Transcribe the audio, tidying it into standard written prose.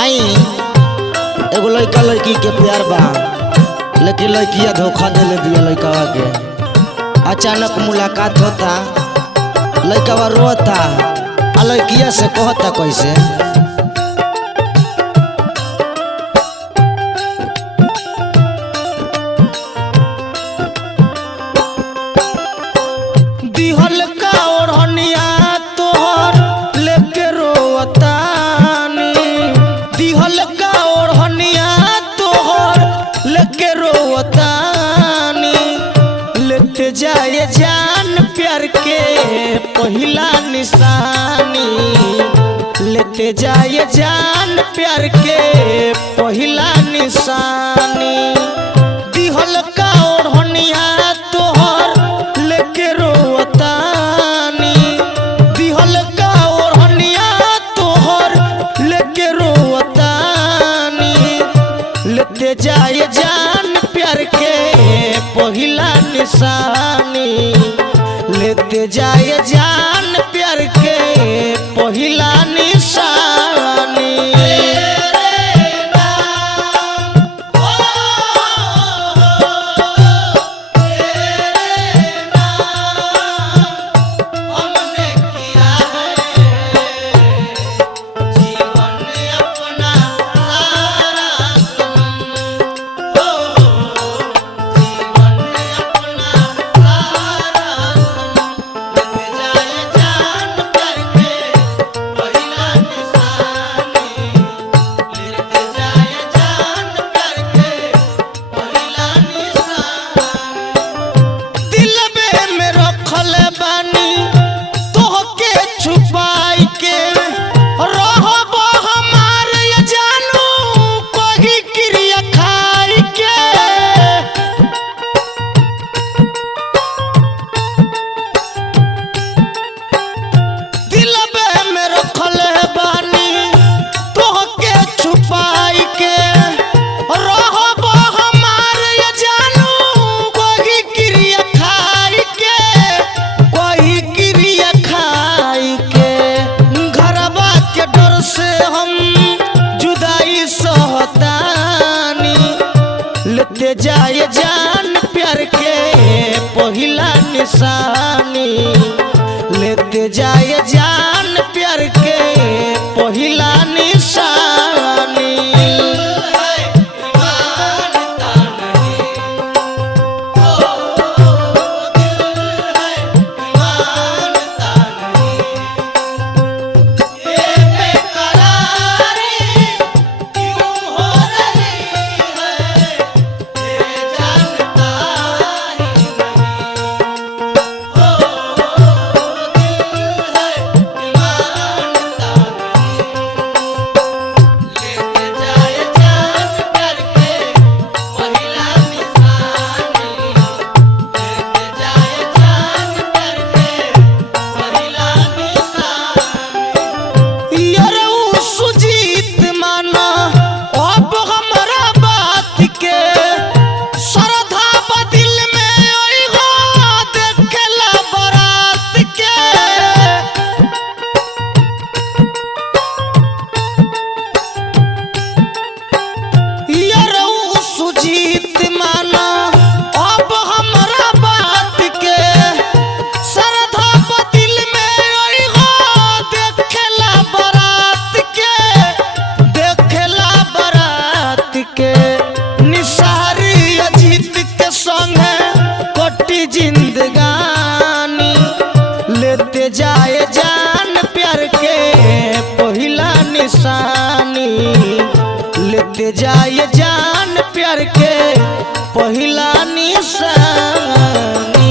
आई एगो लड़का लड़की के प्यार बा, लेकिन लड़किया धोखा दे दिया लड़का के। अचानक मुलाकात होता, लड़का रोता आ लड़किया से कहता कैसे, दिहल का ओढ़निया तोहर लेके रोतानी, दिहल का ओढ़निया तोहर लेके रोतानी, लेते जाए जान प्यार के पहिला निशानी, लेते जाए जान प्यार के पहिला निशानी, दिहल का ओढ़निया तोहर लेके रोतानी, दिहल का ओढ़निया तोहर लेके रोतानी, लेते जाए जान प्यार के पहिला निशानी, लेते जाए जान प्यार के पहिला निशानी। लेते जाए जान प्यार के पहिला निशानी, लेते जाए जान प्यार के पहिला निशानी। जिंदगानी लेते जाए जान प्यार के पहिला निशानी, लेते जाए जान प्यार के पहिला निशानी।